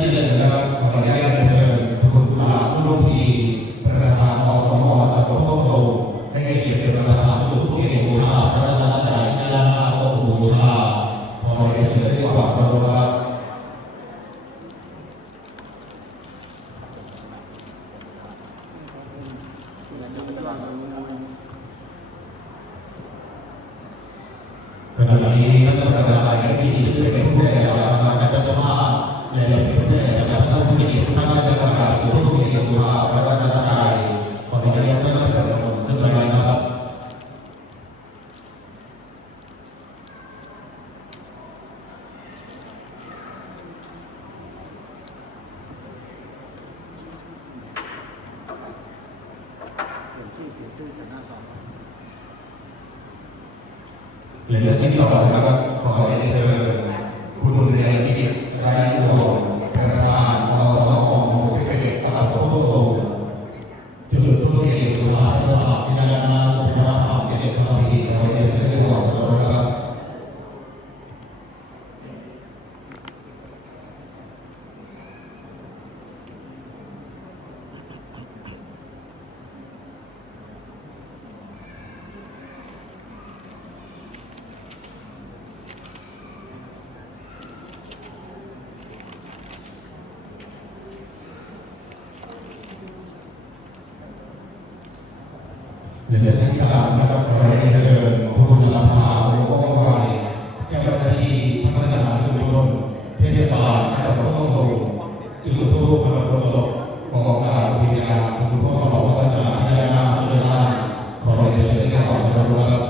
ที่หนึ่งนะครับขออนุญาตเชิญคุณกุหลาบรุ่งทีประธานอสม.ตำบลโคกตูมให้เกียรติเป็นประธานผู้ที่เกียรติบูชาพระรัตนตรัยในด้านหน้าองค์บูชาขอเรียนเชิญด้วยความเคารพครับขณะนี้ท่านประธานในพิธีที่เป็นผู้แทนจากคณะเจ้าภาพและเป็นผู้แทนจากท่านผู้มีเกียรติท่านราชการผู้มีเกียรติบูชาพระรัตนตรัยขออนุญาตท่านประธานขึ้นมานะครับและที่ต่อนะครับขอเรียนเชิญคุณเรียนกิจไรอุดมประธานอสม.หมู่11ตำบลโคกตูมจุดผู้เกียรติบูชาพระบาทในด้านหน้าองค์พระธรรมเจริญพระพีขอเรียนเชิญด้วยความเคารพครับและที่สามนะครับขอเรียนเชิญคุณลำพาวว่องไวเจ้าหน้าที่พัฒนาชุมชนเทศบาลตำบลโคกตูมจุดทูปประดับศพของกล่าววิญญาณคุณพ่อหล่อพัฒนาในด้านหน้าเดินทางขอเรียนเชิญด้วยความเคารพครับ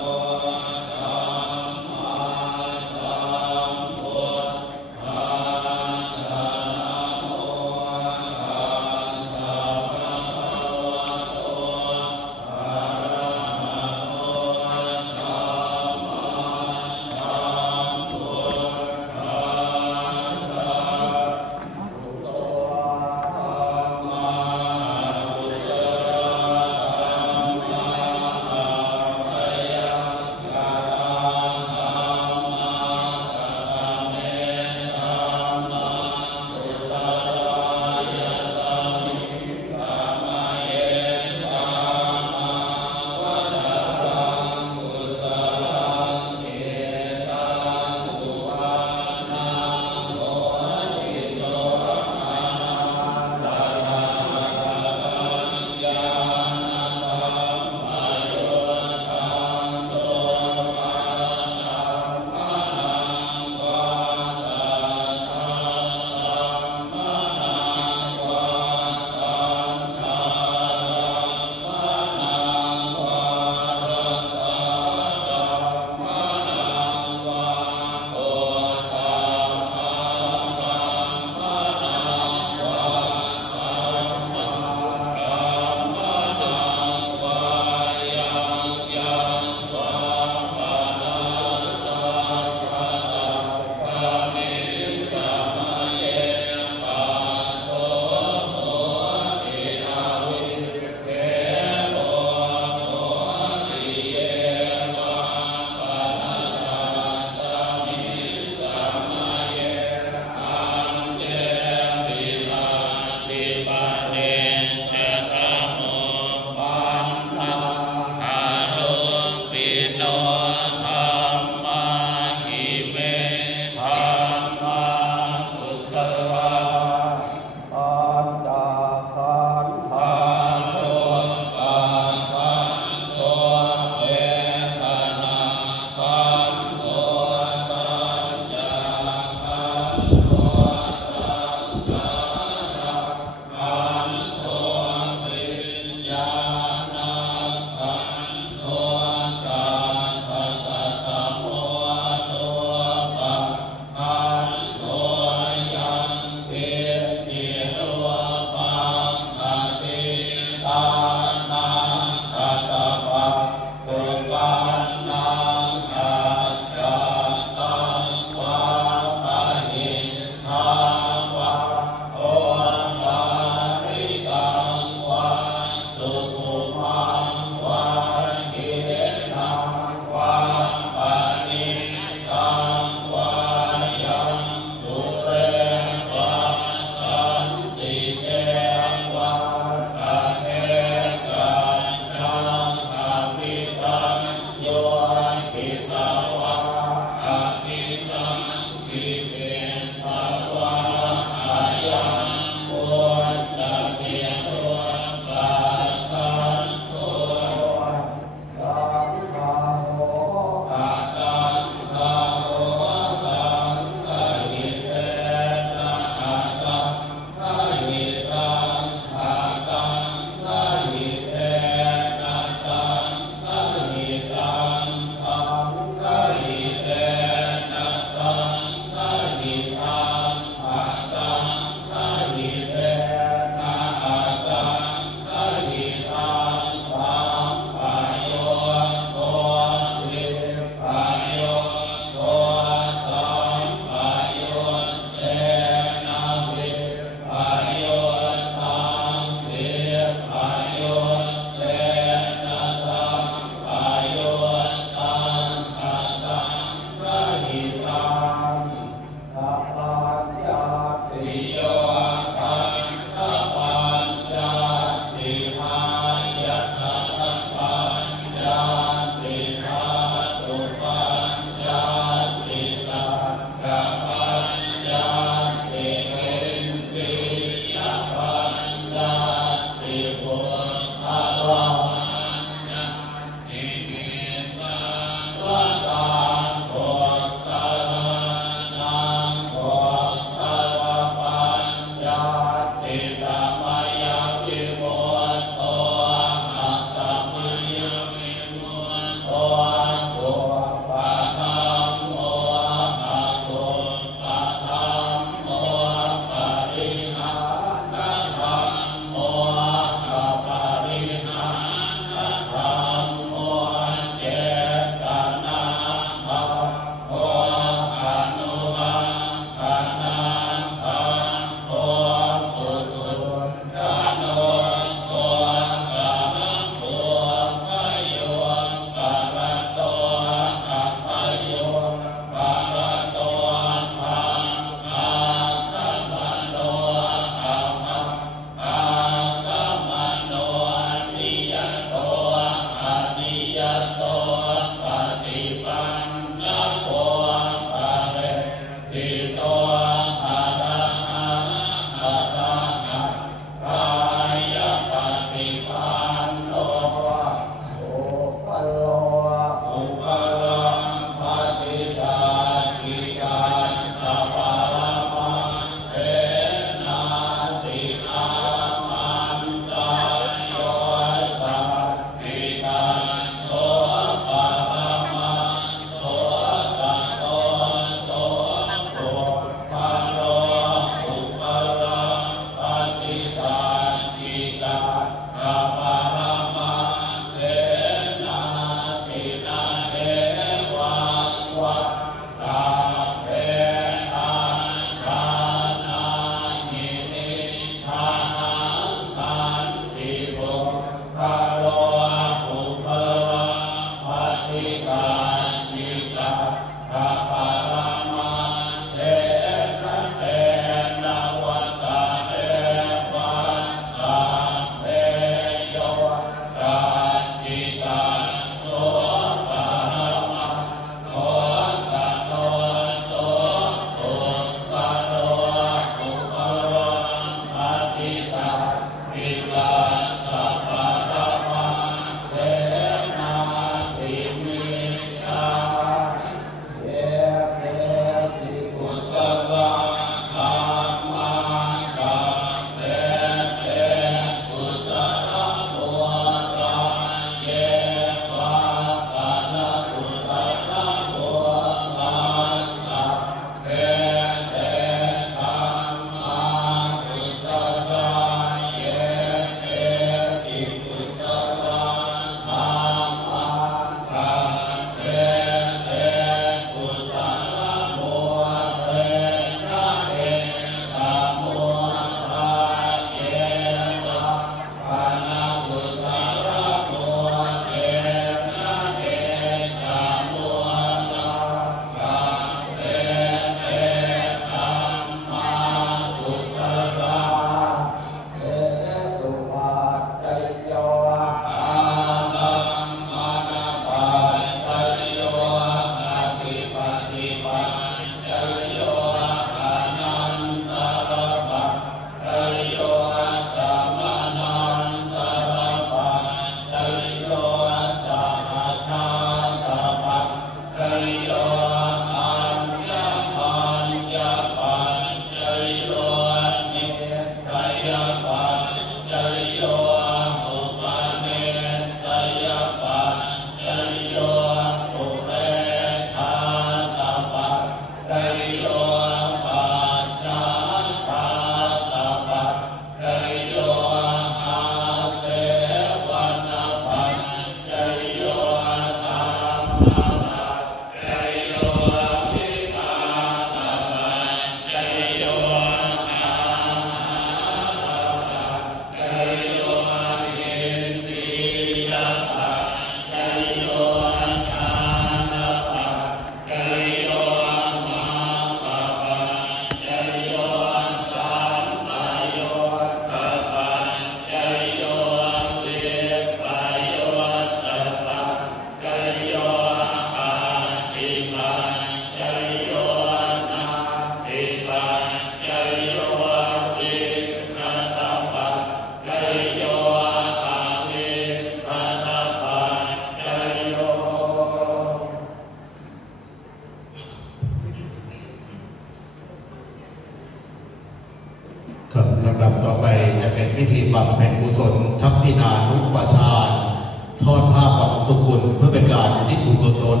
สุขุลเพื่อเป็นการอุทิศบุญกุศล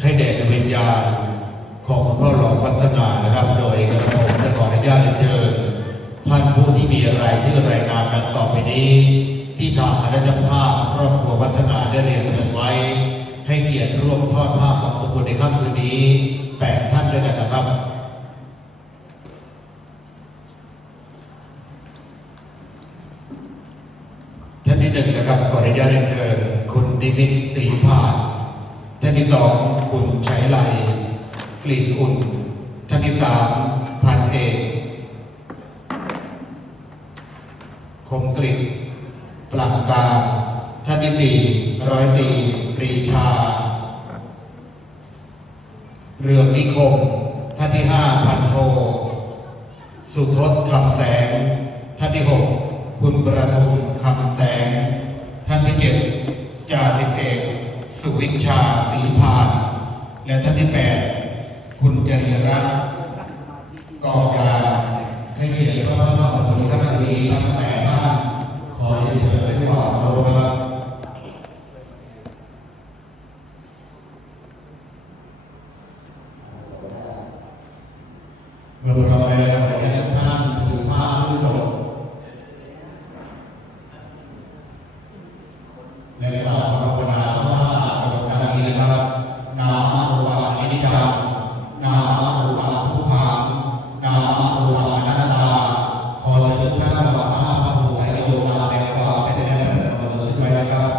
ให้แด่ดวงวิญญาณของพ่อหลวงวัฒนานะครับโดยกระผมจะขออนุญาตเชิญท่านผู้ที่มีรายชื่อรายนามดังต่อไปนี้ที่ทางคณะเจ้าภาพครอบครัววัฒนาได้เรียนเชิญไว้ให้เกียรติร่วมทอดผ้าของสุขุลในค่ำคืนนี้8ท่านด้วยกันนะครับท่านที่1นะครับขออนุญาตเชิญคุณดิมิตรศรีพานท่านที่2คุณชัยไลกลิ่นอุ่นท่านที่3พันเอกคมกลิ่นปลั่งกาท่านที่4ร้อยตรีปรีชาเรืองนิคมท่านที่5พันโทสุทศคำแสงท่านที่6คุณประทุมคำแสงท่านที่7จ่าสิบเอกสุวิชาศรีพานและท่านที่8คุณจริยรัตน์กองการให้เกียรติพระบรมศพทั้งนี้ทั้ง8ท่านขอเรียนเชิญด้วยความเคารพครับเมื่อเราได้ขอให้ท่านถือผ้าลื่นหลบในกล่าวภาวนาว่าดังนี้นะครับนามารูปานิจจังนามารูปาทุกขังนามารูปาอนัตตาขอเชิญท่านบอกว่าพระผู้ใหญ่โยมาในความไม่ได้เปิดเผยไว้นะครับ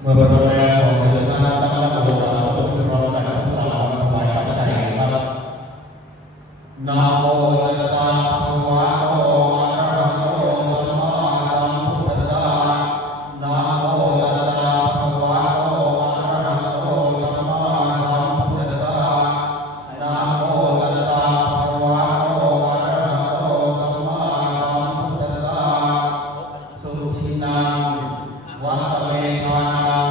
เมื่อประแรกของเดือนหน้าตั้งแต่โบราณจนถึงเราแต่ละผู้เราถวายปัจจัยครับนะโมตัสสะภะคะวะโตอะระหะโตสัมมาสัมพุทธัสสะนะโมตัสสะภะคะวะโตอะระหะโตสัมมาสัมพุทธัสสะนะโมตัสสะภะคะวะโตอะระหะโตสัมมาสัมพุทธัสสะสุทินังวัตเมธานัง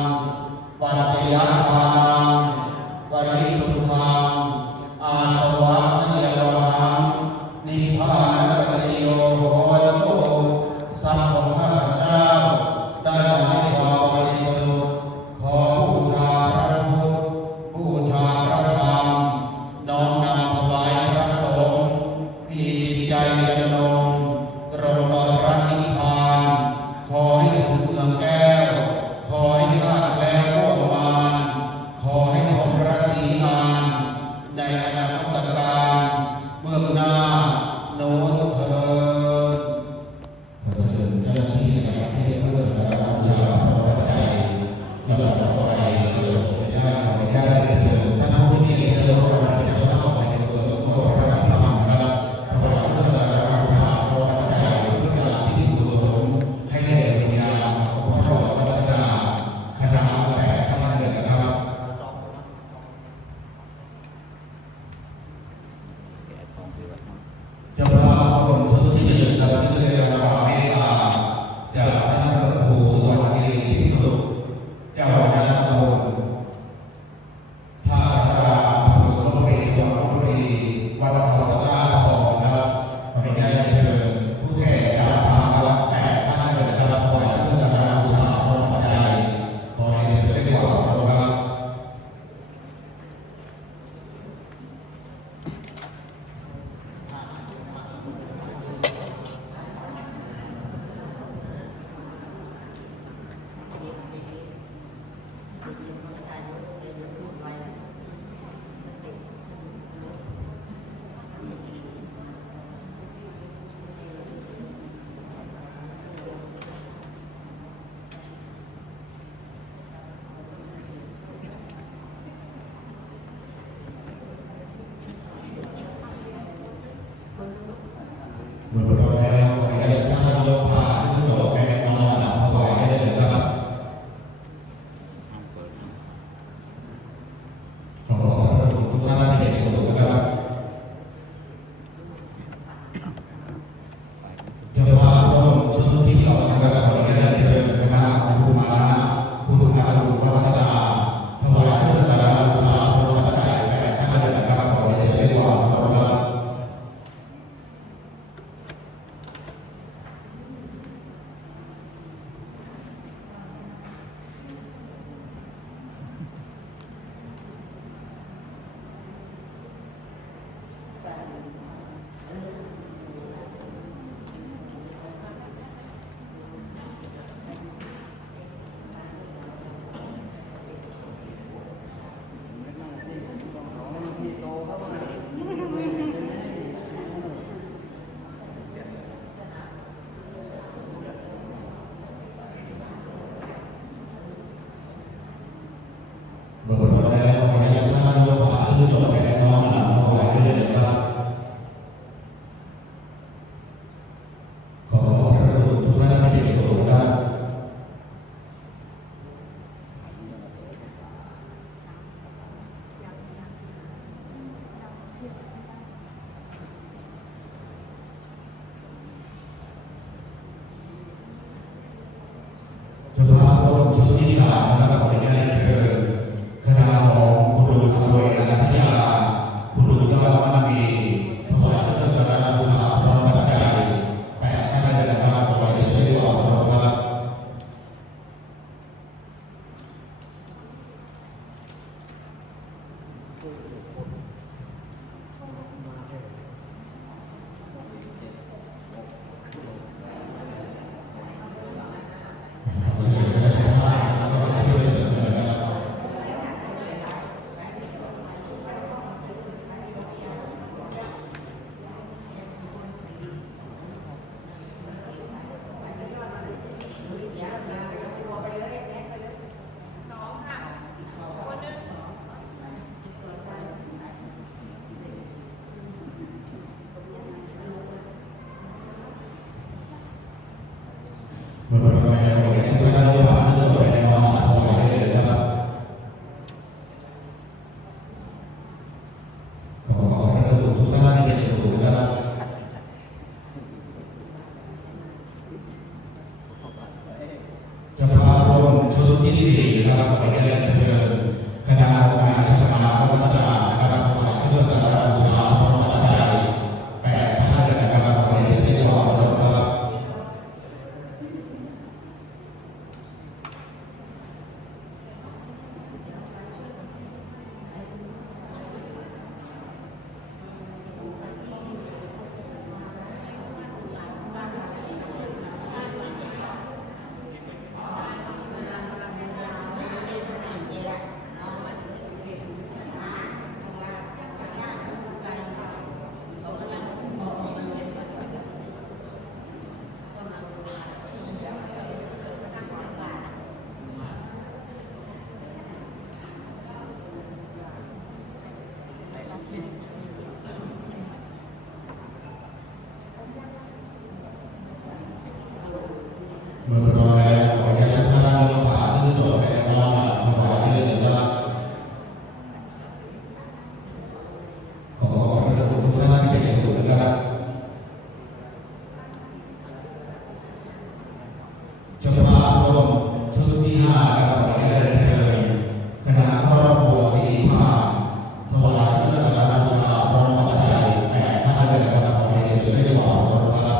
ที่สี่นะครับขอเรียนเชิญคณะกรรมการศึกษาวัฒนธรรมนะครับถวายเครื่องสักการะบูชาพระบรมฉายา8 ท่านนะครับขอเรียนที่จะบอกนะครับ เมื่อรอแล้วขอให้ท่านท่านยกผ่านขึ้นตัวไปแล้วว่าขอให้เรื่องนะครับขอพระคุณทุกท่านที่เป็นผู้นะครับเจ้าภาพร่วมชุดที่5นะครับขอให้ได้เชิญคณะครอบครัวศรีภาคถวายเครื่องสักการะบูชาพระบรมฉายา8 ท่านนะครับขอให้ได้เชิญให้ได้บอกนะครับ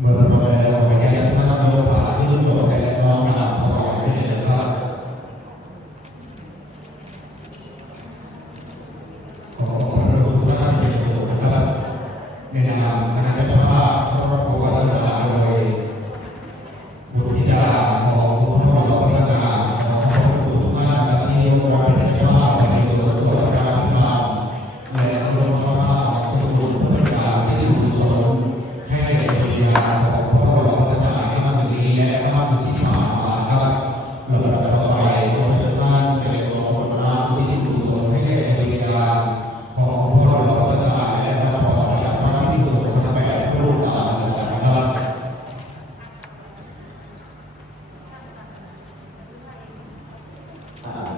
เมื่อพอแล้วขอแก้นะครับโยมผ่าขึ้นโยมไปแล้วน้อมนำถวายให้เลยนะครับขอพระคุณพระท่านเป็นสุขนะครับในนามคณะเจ้าภาพครอบครัวรัตนาโดยบุตรธิดาของคุณพ่อหลวงรัตนาขอขอบคุณทุกท่านนะครับที่ร่วมเป็นเจ้าภาพในเรือตัวพระนามและร่วมเข้ามาสมบูรณ์พุทธาที่บุญกุศลให้ในปริญญาของพ่อหลวงรัตนาให้มาถึงนี้และมาถึงที่ผ่านมาครับเราจะต่อไปขอเชิญท่านเป็นหลวงพ่อน้ำที่บุญกุศลให้ในปริญญาของพ่อหลวงรัตนาและพระพรจากพระนามที่สุดทั้งแปดรูปตามลำดับนะครับ อ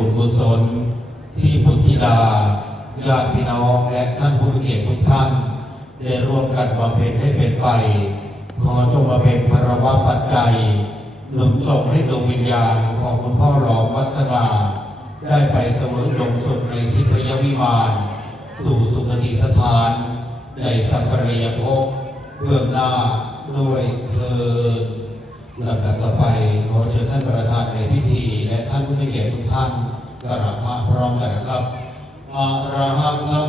บุญกุศลที่พุทธิดาญาติพี่น้องและท่านผู้มีเกียรติทุกท่านได้ร่วมกันบำเพ็ญให้เป็นไปขอจงมาเป็นภรวะปัจจัยหนุนส่งให้ดวงวิญญาณของคุณพ่อหลอมวัฒนาได้ไปเสวยลงสุขในทิพยวิมานสู่สุคติสถานในสัมปรายภพเบื้องหน้าด้วยเถิดลำดับต่อไปขอเชิญท่านประธานในพิธีและท่านผู้มีเกียรติทุกท่านกราบพระพร้อมกันนะครับอะระหังสัม